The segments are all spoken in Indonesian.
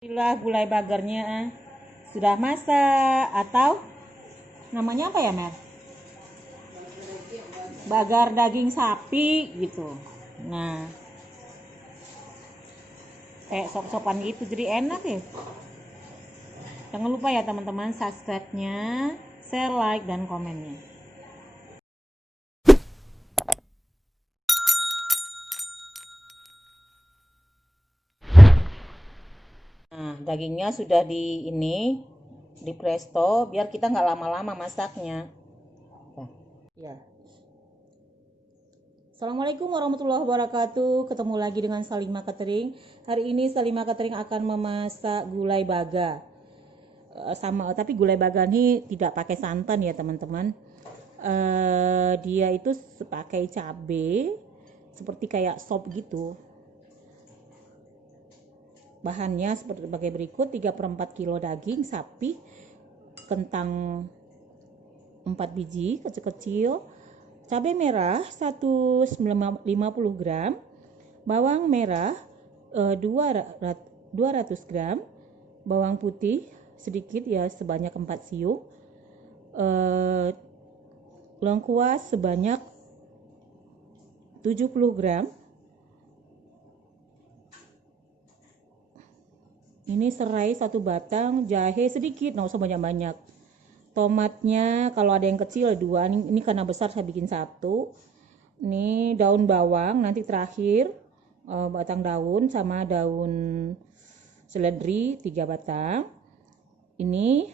Inilah gulai bagarnya sudah masak atau namanya apa ya, Mer? Bagar daging sapi gitu. Nah, kayak sop-sopan gitu, jadi enak ya. Jangan lupa ya teman-teman, subscribe-nya, share, like, dan komennya. Nah, dagingnya sudah di presto biar kita nggak lama-lama masaknya. Nah, ya. Assalamualaikum warahmatullahi wabarakatuh. Ketemu lagi dengan Salima Catering. Hari ini Salima Catering akan memasak gulai baga. Tapi gulai baga ini tidak pakai santan ya teman-teman. Dia itu pakai cabai seperti kayak sop gitu. Bahannya seperti berikut: 3/4 kilo daging sapi, kentang 4 biji kecil-kecil, cabai merah 150 gram, bawang merah 200 gram, bawang putih sedikit ya sebanyak 4 siung, lengkuas sebanyak 70 gram. Ini serai 1 batang, jahe sedikit, nggak usah banyak-banyak. Tomatnya kalau ada yang kecil 2, ini karena besar saya bikin 1. Ini daun bawang nanti terakhir, batang daun sama daun seledri 3 batang. Ini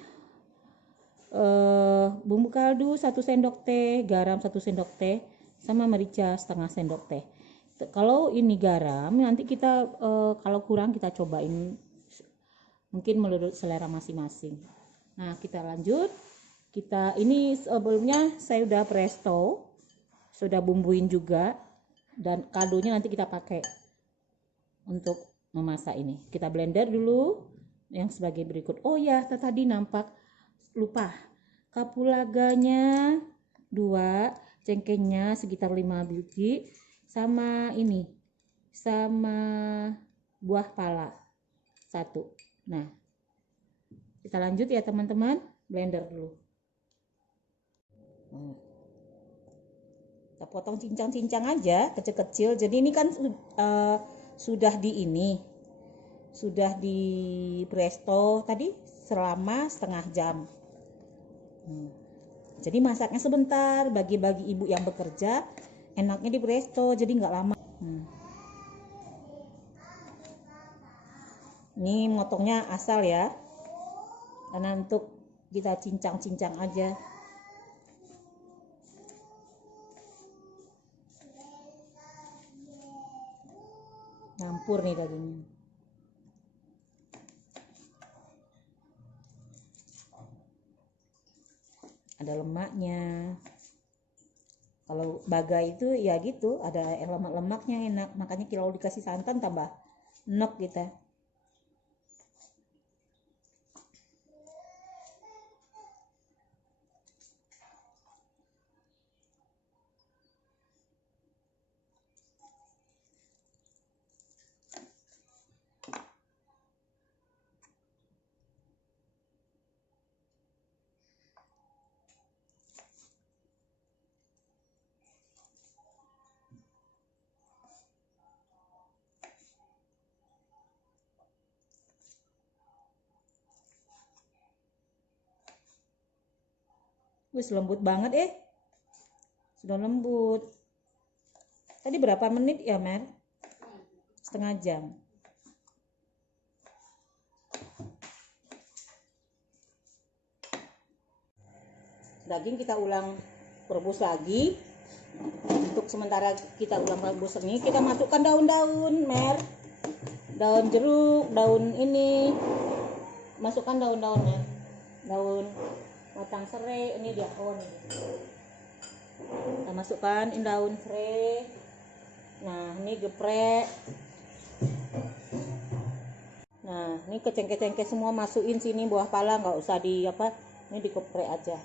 bumbu kaldu 1 sendok teh, garam 1 sendok teh, sama merica setengah sendok teh. Kalau ini garam nanti kita kalau kurang kita cobain, mungkin menurut selera masing-masing. Nah, kita lanjut. Ini sebelumnya saya udah presto, sudah bumbuin juga, dan kaldunya nanti kita pakai untuk memasak ini. Kita blender dulu yang sebagai berikut. Oh ya, tadi nampak lupa. Kapulaganya 2, cengkehnya sekitar 5 biji, sama buah pala 1. Nah, kita lanjut ya teman-teman, blender dulu. Kita potong cincang-cincang aja, kecil-kecil. Jadi ini kan sudah di presto tadi selama setengah jam. Jadi masaknya sebentar, bagi ibu yang bekerja enaknya di presto, jadi nggak lama. Ini motongnya asal ya, karena untuk kita cincang-cincang aja. Nyampur nih dagingnya. Ada lemaknya. Kalau baga itu ya gitu, ada lemak-lemaknya, enak. Makanya kalau dikasih santan tambah enak gitu. Wih, lembut banget sudah lembut. Tadi berapa menit ya, Mer? Setengah jam. Daging kita ulang rebus lagi. Untuk sementara kita ulang rebus ini, kita masukkan daun-daun, Mer. Daun jeruk, daun ini. Masukkan daun-daunnya. Daun batang serai, ini dia nih. Kita masukkan daun serai. Nah, ini geprek. Nah, ini kecengkeh-cengkeh semua masukin sini, buah pala nggak usah ini dikeprek aja.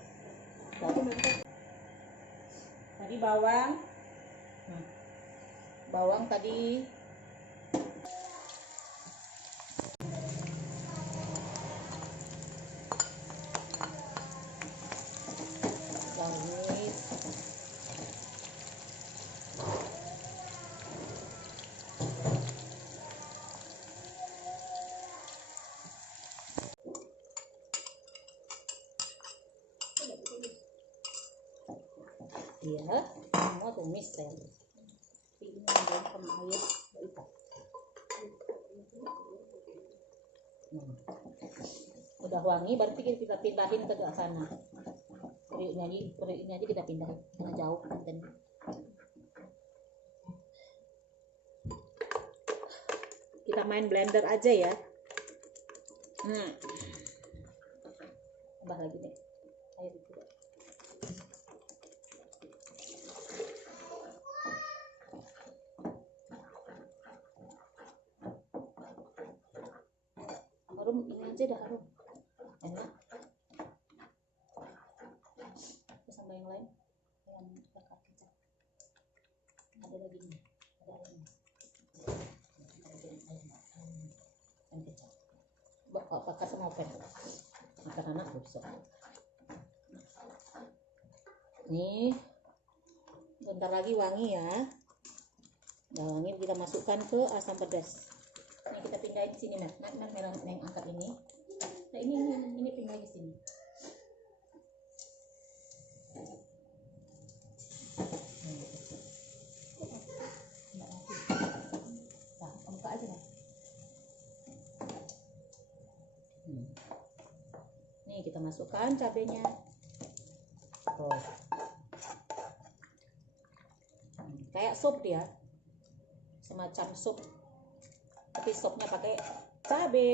Tadi bawang tadi Iya, semua tumis saya. Ini yang sama air. Nah, udah wangi, berarti kita pindahin ke sana. Ini aja kita pindahin karena jauh kontennya. Kita main blender aja ya. Tambah lagi nih air itu. Harum ini aja dah, harum enak. Terus sama yang lain yang bakar kecap. Ada lagi nih, ada ayam. Ayam kecap. Bakar sama open. Makan anak besok. Nih, bentar lagi wangi ya. Udah wangi, kita masukkan ke asam pedas. Ini kita pindahin di sini, merah yang angkat ini. Nah ini pindahin di sini. Nah, buka aja lah. Nih kita masukkan cabenya. Tuh. Kayak sup dia, semacam sup, tapi supnya pakai cabe.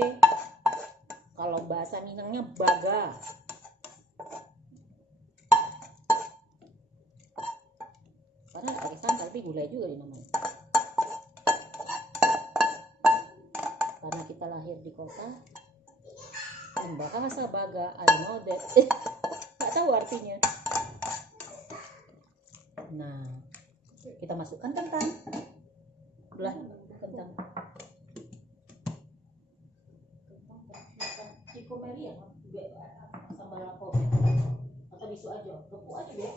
Kalau bahasa Minangnya baga. Karena pakai santan, tapi gulai juga dinamanya. Karena kita lahir di kota, bahasa baga, I know that. Nggak tahu artinya. Nah, kita masukkan kentang. Belah kentang. Cikomeria sambal lapor. Atau bisu aja, gepuk aja deh.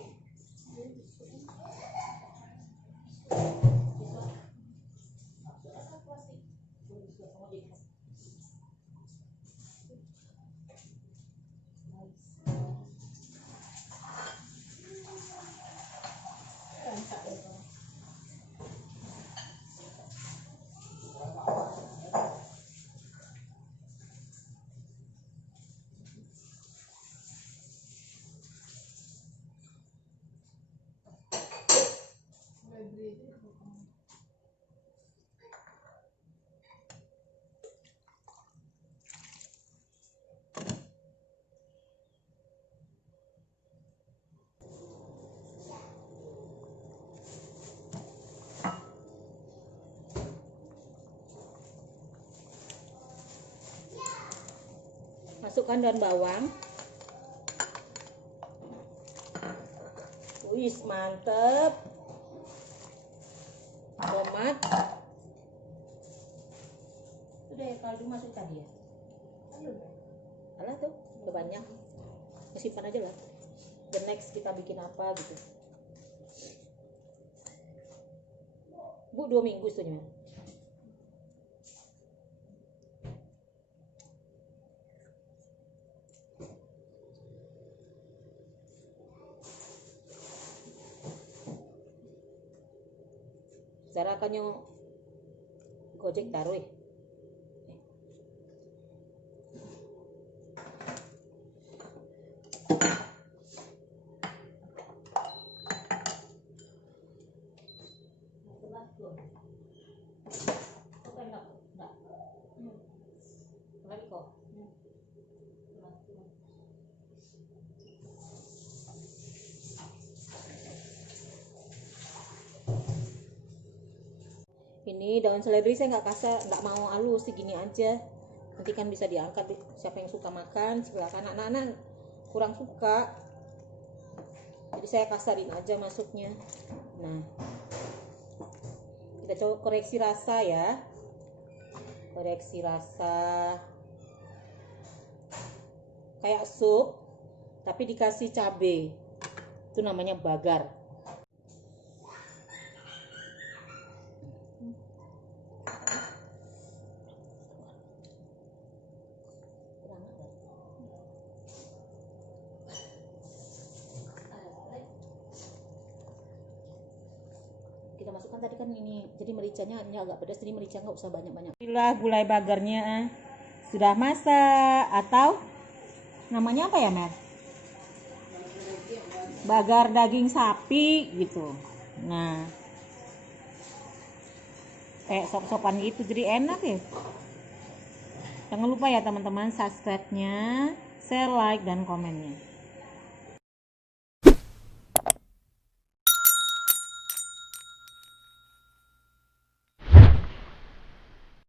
Masukkan daun bawang. Wih, mantep. Tomat. Udah ya, kaldu masuk tadi ya. Alah tuh, udah banyak. Simpan aja lah. The next kita bikin apa gitu. Bu, 2 minggu setengah. Cara akan yung Gojek taruh ya. Lagi kok. Ini daun seledri saya nggak kasar, nggak mau halus, segini aja. Nanti kan bisa diangkat. Siapa yang suka makan silakan. Anak-anak kurang suka, jadi saya kasarin aja masuknya. Nah, kita coba koreksi rasa ya. Koreksi rasa kayak sup, tapi dikasih cabai. Itu namanya bagar. tadi kan ini, jadi mericanya ini agak pedas, jadi merica nggak usah banyak-banyak. Inilah gulai bagarnya sudah masak, atau namanya apa ya, Mer? Bagar daging sapi gitu. Nah, kayak sop-sopan gitu, jadi enak ya. Jangan lupa ya teman-teman, subscribe-nya, share, like, dan komennya.